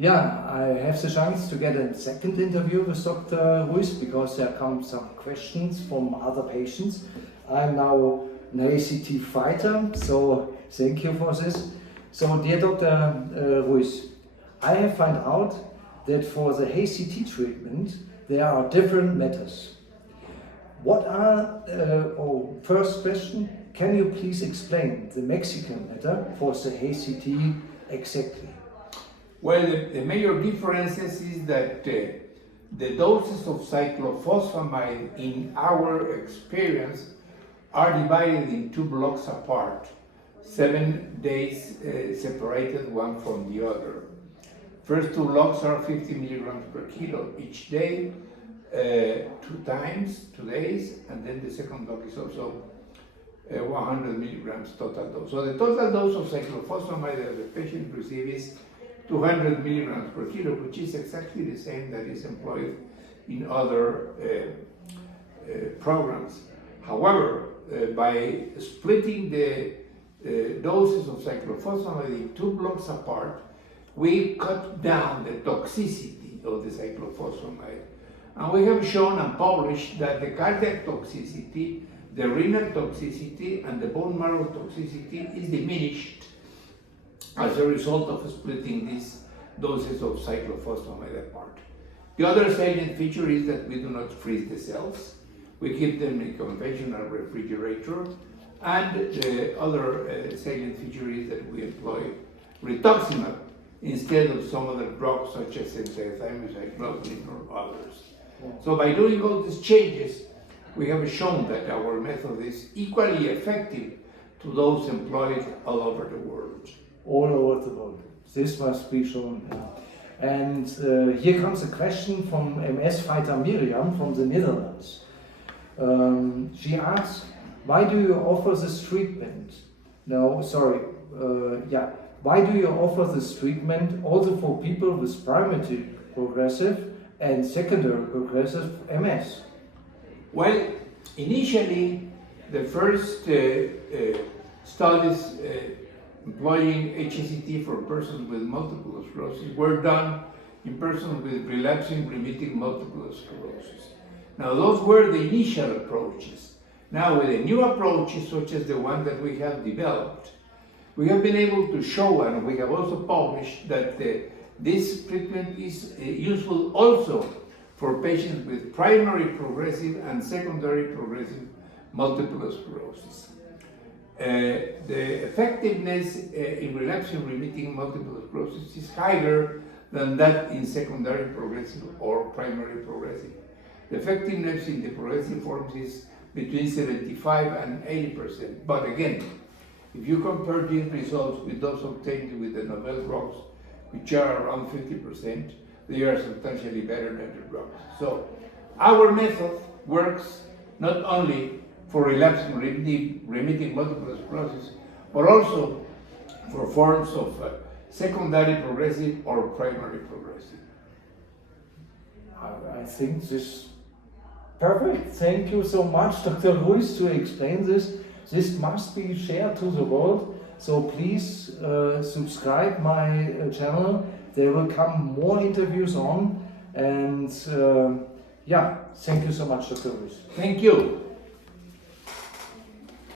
Yeah, I have the chance to get a second interview with Dr. Ruiz because there come some questions from other patients. I'm now an ACT fighter, so thank you for this. So, dear Dr. Ruiz, I have found out that for the HCT treatment there are different methods. What are, first question, can you please explain the Mexican method for the HCT exactly? Well, the major differences is that the doses of cyclophosphamide in our experience are divided in 2 blocks apart, 7 days separated one from the other. First 2 blocks are 50 milligrams per kilo each day, 2 times, 2 days, and then the second block is also 100 milligrams total dose. So the total dose of cyclophosphamide that the patient receives is 200 milligrams per kilo, which is exactly the same that is employed in other programs. However, by splitting the doses of cyclophosphamide in 2 blocks apart, we cut down the toxicity of the cyclophosphamide. And we have shown and published that the cardiac toxicity, the renal toxicity, and the bone marrow toxicity is diminished as a result of splitting these doses of cyclophosphamide apart. The other salient feature is that we do not freeze the cells. We keep them in a conventional refrigerator. And the other salient feature is that we employ rituximab instead of some other drugs such as cyclothymine or others. So by doing all these changes, we have shown that our method is equally effective to those employed all over the world. All over the world. This must be shown. And here comes a question from MS fighter Miriam from the Netherlands. She asks, why do you offer this treatment? Why do you offer this treatment also for people with primary progressive and secondary progressive MS? Well, initially, the first studies employing HSCT for persons with multiple sclerosis were done in persons with relapsing remitting multiple sclerosis. Now, those were the initial approaches. Now, with the new approaches, such as the one that we have developed, we have been able to show, and we have also published, that this treatment is useful also for patients with primary progressive and secondary progressive multiple sclerosis. The effectiveness in relapsing remitting multiple sclerosis is higher than that in secondary progressive or primary progressive. The effectiveness in the progressive forms is between 75 and 80%. But again, if you compare these results with those obtained with the novel drugs, which are around 50%, they are substantially better than the drugs. So our method works not only for relapsing remitting multiple sclerosis, but also for forms of secondary progressive or primary progressive. I think this is perfect. Thank you so much, Dr. Ruiz, to explain this. This must be shared to the world. So please subscribe my channel. There will come more interviews on. And thank you so much, Dr. Ruiz. Thank you.